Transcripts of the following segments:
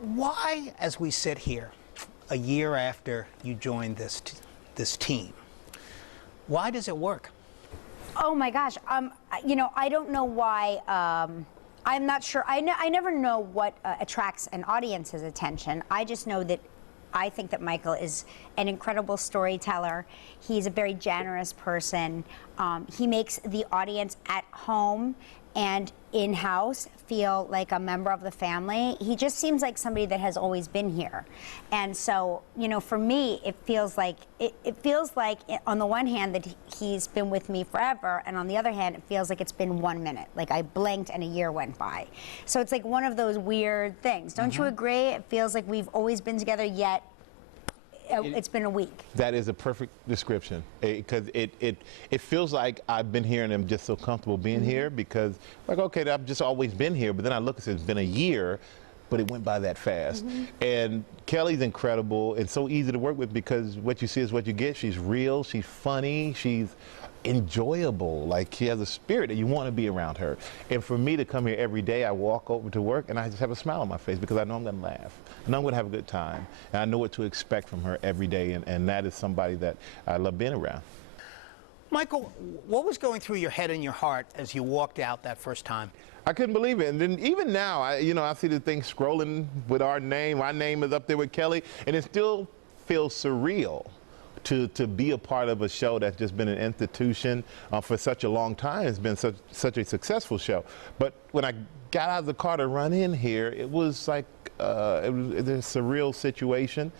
Why, as we sit here, a year after you joined this team, why does it work? Oh my gosh, you know, I don't know why. I'm not sure. I never know what attracts an audience's attention. I just know that I think that Michael is an incredible storyteller. He's a very generous person. He makes the audience at home and in-house feel like a member of the family. He just seems like somebody that has always been here. And so, you know, for me, it feels like on the one hand that he's been with me forever, and on the other hand, it feels like it's been 1 minute. Like I blinked and a year went by. So it's like one of those weird things. Don't you agree? It feels like we've always been together, yet it's been a week. That is a perfect description, because it feels like I've been here and I'm just so comfortable being here, because like, okay, I've just always been here, but then I look and say it's been a year, but it went by that fast. And Kelly's incredible and so easy to work with, because what you see is what you get. She's real, she's funny, she's enjoyable. Like, she has a spirit that you want to be around her. And for me to come here every day, I walk over to work and I just have a smile on my face, because I know I'm going to laugh. I know I'm going to have a good time. And I know what to expect from her every day. And that is somebody that I love being around. Michael, what was going through your head and your heart as you walked out that first time? I couldn't believe it. And then even now, I see the thing scrolling with our name. My name is up there with Kelly, and it still feels surreal to be a part of a show that's just been an institution for such a long time. It's been such a successful show. But when I got out of the car to run in here, it was like it was a surreal situation.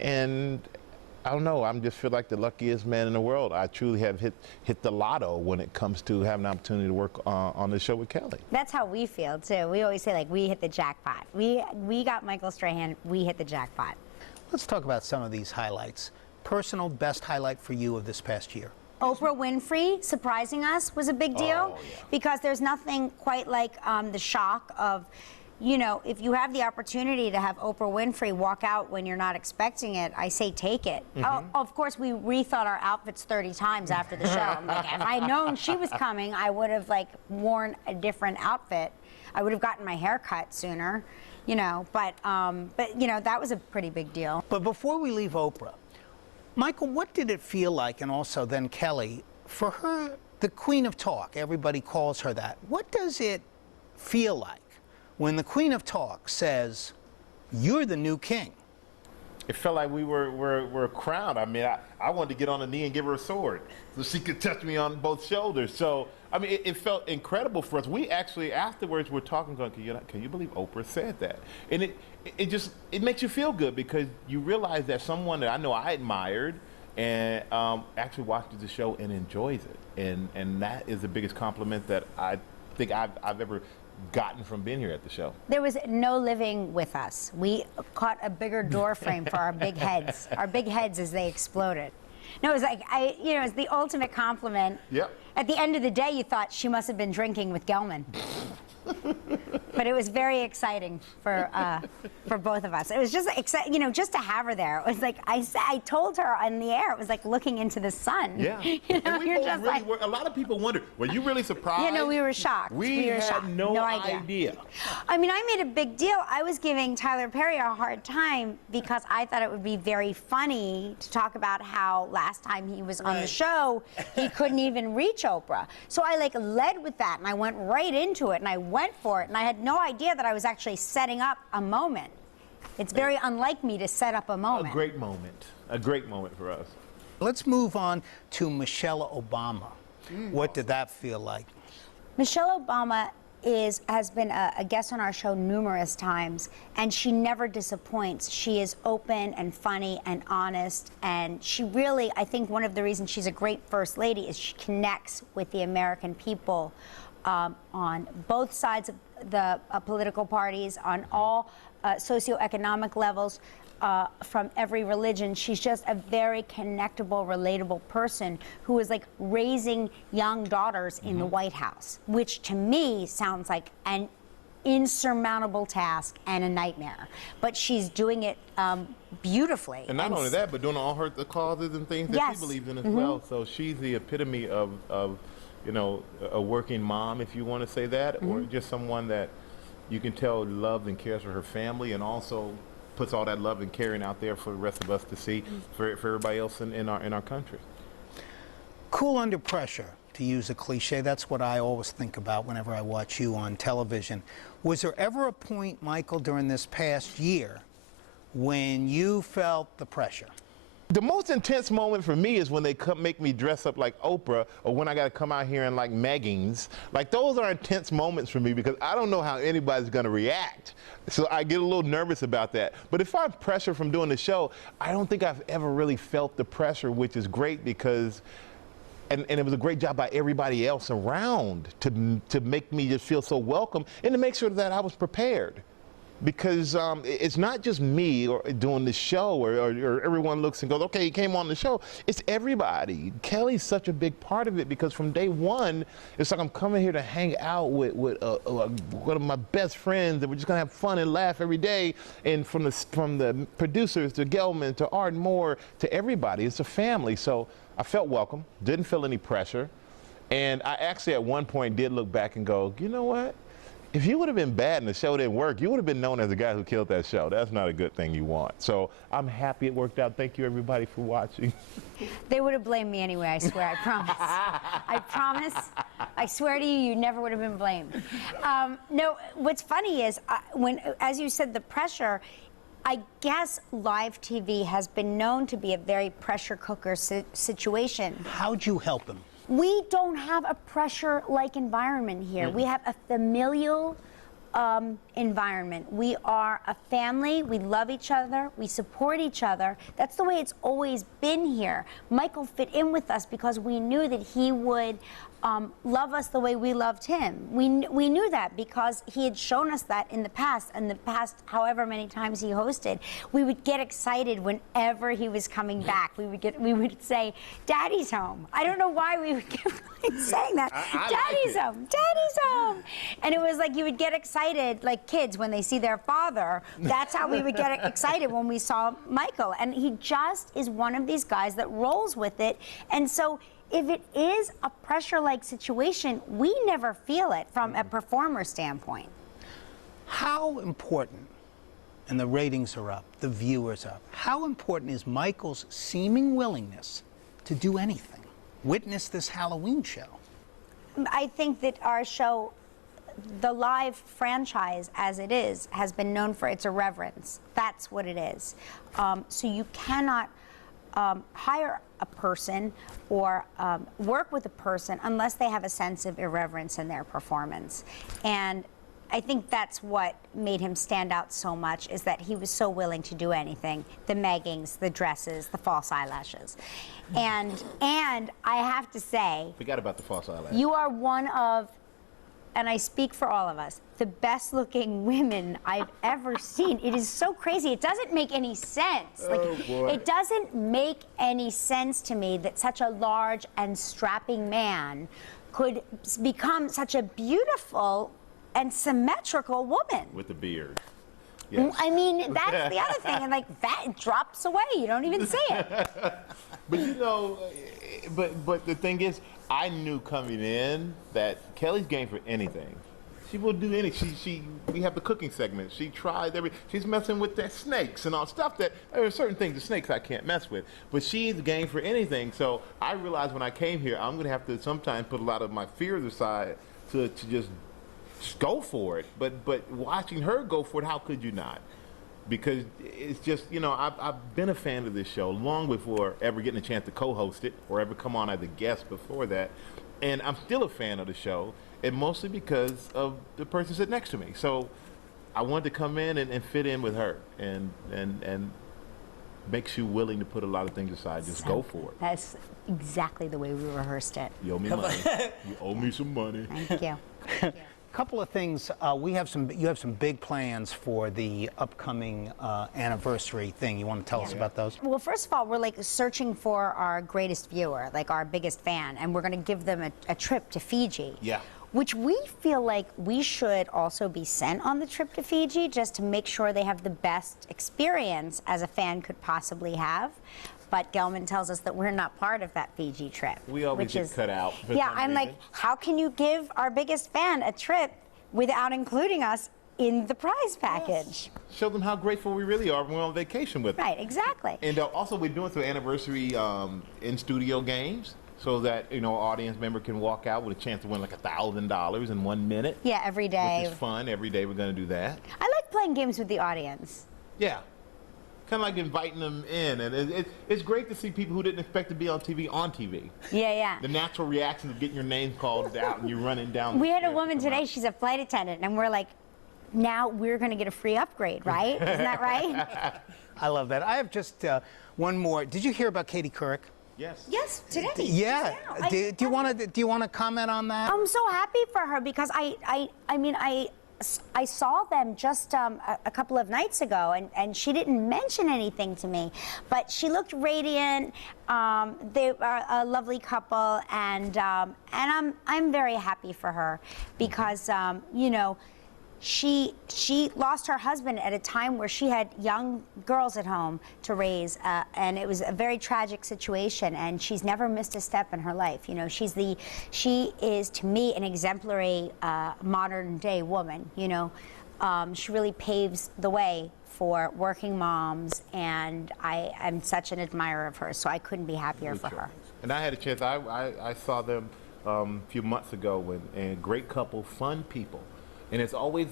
And I don't know, I just feel like the luckiest man in the world. I truly have hit the lotto when it comes to having an opportunity to work on the show with Kelly. That's how we feel too. We always say, like, we hit the jackpot. We got Michael Strahan, we hit the jackpot. Let's talk about some of these highlights. Personal best highlight for you of this past year? Oprah Winfrey surprising us was a big deal, because there's nothing quite like the shock of, you know, if you have the opportunity to have Oprah Winfrey walk out when you're not expecting it, I say take it. Oh, of course, we rethought our outfits 30 times after the show. I'm like, if I'd known she was coming, I would have, like, worn a different outfit. I would have gotten my hair cut sooner, you know, but you know, that was a pretty big deal. But before we leave Oprah, Michael, what did it feel like, and also then Kelly, for her, the Queen of Talk, everybody calls her that. What does it feel like when the Queen of Talk says, you're the new king? It felt like we were crowned. I mean, I wanted to get on a knee and give her a sword so she could touch me on both shoulders. So, I mean, it felt incredible for us. We actually, afterwards, were talking, going, can you believe Oprah said that? And it makes you feel good, because you realize that someone that I know I admired and actually watches the show and enjoys it. And that is the biggest compliment that I think I've ever gotten from being here at the show. There was no living with us. We caught a bigger door frame for our big heads. Our big heads as they exploded. No, it was like, you know, it's the ultimate compliment. Yep. At the end of the day, you thought she must have been drinking with Gelman. But it was very exciting for both of us. It was just exciting, you know, just to have her there. It was like, I told her on the air, it was like looking into the sun. Yeah. You know, and we both really were. A lot of people wondered, were you really surprised? Yeah, no, we were shocked. We were had shocked. no idea. I mean, I made a big deal. I was giving Tyler Perry a hard time because I thought it would be very funny to talk about how last time he was on the show, he couldn't even reach Oprah. So I, like, led with that, and I went right into it, and I went for it, and I had no idea that I was actually setting up a moment. It's very unlike me to set up a moment. A great moment for us. Let's move on to Michelle Obama. What did that feel like? Michelle Obama has been a guest on our show numerous times, and she never disappoints. She is open and funny and honest, and she really, I think one of the reasons she's a great First Lady is she connects with the American people on both sides of the political parties, on all socioeconomic levels, from every religion. She's just a very connectable, relatable person who is, like, raising young daughters in the White House, which to me sounds like an insurmountable task and a nightmare. But she's doing it beautifully. And not only that, but doing all the causes and things that she believes in as well. So she's the epitome of you know, a working mom, if you want to say that, or just someone that You can tell loves and cares for her family, and also puts all that love and caring out there for the rest of us to see, for everybody else in our country. Cool under pressure, to use a cliche. That's what I always think about whenever I watch you on television. Was there ever a point, Michael, during this past year when you felt the pressure? The most intense moment for me is when they make me dress up like Oprah, or when I got to come out here in like leggings. Like, those are intense moments for me because I don't know how anybody's going to react. So I get a little nervous about that. But if I'm pressured from doing the show, I don't think I've ever really felt the pressure, which is great because, and it was a great job by everybody else around to make me just feel so welcome and to make sure that I was prepared. Because it's not just me or doing the show or everyone looks and goes, okay, he came on the show. It's everybody. Kelly's such a big part of it because from day one, it's like I'm coming here to hang out with one of my best friends, and we're just gonna have fun and laugh every day. And from the producers to Gelman to Art Moore to everybody, it's a family. So I felt welcome, didn't feel any pressure. And I actually at one point did look back and go, you know what? If you would have been bad and the show didn't work, you would have been known as the guy who killed that show. That's not a good thing you want. So I'm happy it worked out. Thank you, everybody, for watching. They would have blamed me anyway, I swear, I promise. I promise. I swear to you, you never would have been blamed. No, what's funny is, as you said, the pressure, I guess live TV has been known to be a very pressure cooker situation. How'd you help him? We don't have a pressure-like environment here. We have a familial environment. We are a family. We love each other. We support each other. That's the way it's always been here. Michael fit in with us because we knew that he would love us the way we loved him. We knew that because he had shown us that in the past, and the past however many times he hosted. We would get excited whenever he was coming back. We would say, "Daddy's home." I don't know why we would keep saying that. "Daddy's home, Daddy's home," and it was like you would get excited like kids when they see their father. That's how we would get excited when we saw Michael, and he just is one of these guys that rolls with it, and so. If it is a pressure-like situation, we never feel it from a performer standpoint. How important, and the ratings are up, the viewers are up, how important is Michael's seeming willingness to do anything? Witness this Halloween show. I think that our show, the live franchise as it is, has been known for its irreverence. That's what it is. So you cannot hire a person or work with a person unless they have a sense of irreverence in their performance. And I think that's what made him stand out so much, is that he was so willing to do anything. The meggings, the dresses, the false eyelashes. And I have to say, Forgot about the false eyelashes. you are one of, and I speak for all of us, the best looking women I've ever seen. It is so crazy. It doesn't make any sense. It doesn't make any sense to me that such a large and strapping man could become such a beautiful and symmetrical woman. With the beard. Yes. I mean, that's the other thing. And like, that drops away. You don't even see it. But you know, but the thing is, I knew coming in that Kelly's game for anything. She will do anything. We have the cooking segment. She tries she's messing with the snakes and all stuff that, there are certain things, the snakes I can't mess with. But she's game for anything. So I realized when I came here, I'm going to have to sometimes put a lot of my fears aside to just go for it. But watching her go for it, how could you not? Because it's just, you know, I've been a fan of this show long before ever getting a chance to co-host it or ever come on as a guest before that. And I'm still a fan of the show, and mostly because of the person sitting next to me. So I wanted to come in and fit in with her and makes you willing to put a lot of things aside. Just go for it. That's exactly the way we rehearsed it. You owe me money. You owe me some money. Thank you. Thank you. Couple of things. You have some big plans for the upcoming anniversary thing. You want to tell us about those? Well, first of all, we're like searching for our greatest viewer, like our biggest fan, and we're going to give them a trip to Fiji. Yeah. Which we feel like we should also be sent on the trip to Fiji, just to make sure they have the best experience as a fan could possibly have. But Gelman tells us that we're not part of that Fiji trip. We always get cut out. Yeah, I'm like, how can you give our biggest fan a trip without including us in the prize package. Show them how grateful we really are when we're on vacation with them. Right, exactly. And also, we're doing some anniversary in-studio games so that, audience member can walk out with a chance to win like $1,000 in 1 minute. Yeah, every day. Which is fun. Every day we're going to do that. I like playing games with the audience. Yeah. Kind of like inviting them in. And it's great to see people who didn't expect to be on TV. Yeah, yeah. The natural reaction of getting your name called out and you're running down. We had a woman today, she's a flight attendant, and we're like, now we're going to get a free upgrade, right? Isn't that right? I love that. I have just one more. Did you hear about Katie Couric? Yes. Yes, today. Yeah. Do you want to comment on that? I'm so happy for her because I saw them just a couple of nights ago, and she didn't mention anything to me, but she looked radiant. They are a lovely couple, and I'm very happy for her because she lost her husband at a time where she had young girls at home to raise, and it was a very tragic situation, and she's never missed a step in her life. She is, to me, an exemplary modern day woman. She really paves the way for working moms, and I'm such an admirer of her, so I couldn't be happier for her. And I had a chance, I saw them a few months ago, and great couple, fun people. And it's always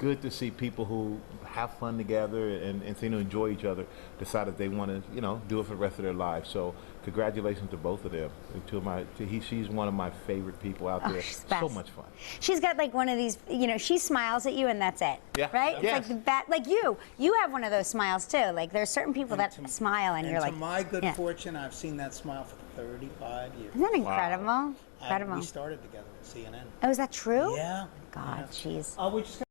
good to see people who have fun together and seem to enjoy each other decide that they want to, do it for the rest of their lives. So congratulations to both of them. She's one of my favorite people out there. She's best. So much fun. She's got like one of these, she smiles at you and that's it. Yeah. Right? Yes. It's like the bat, like you have one of those smiles too. Like there's certain people that smile and you're like. To my good yeah. fortune, I've seen that smile for 35 years. Isn't that incredible? Wow. Incredible. We started together at CNN. Oh, is that true? Yeah. God, jeez. We just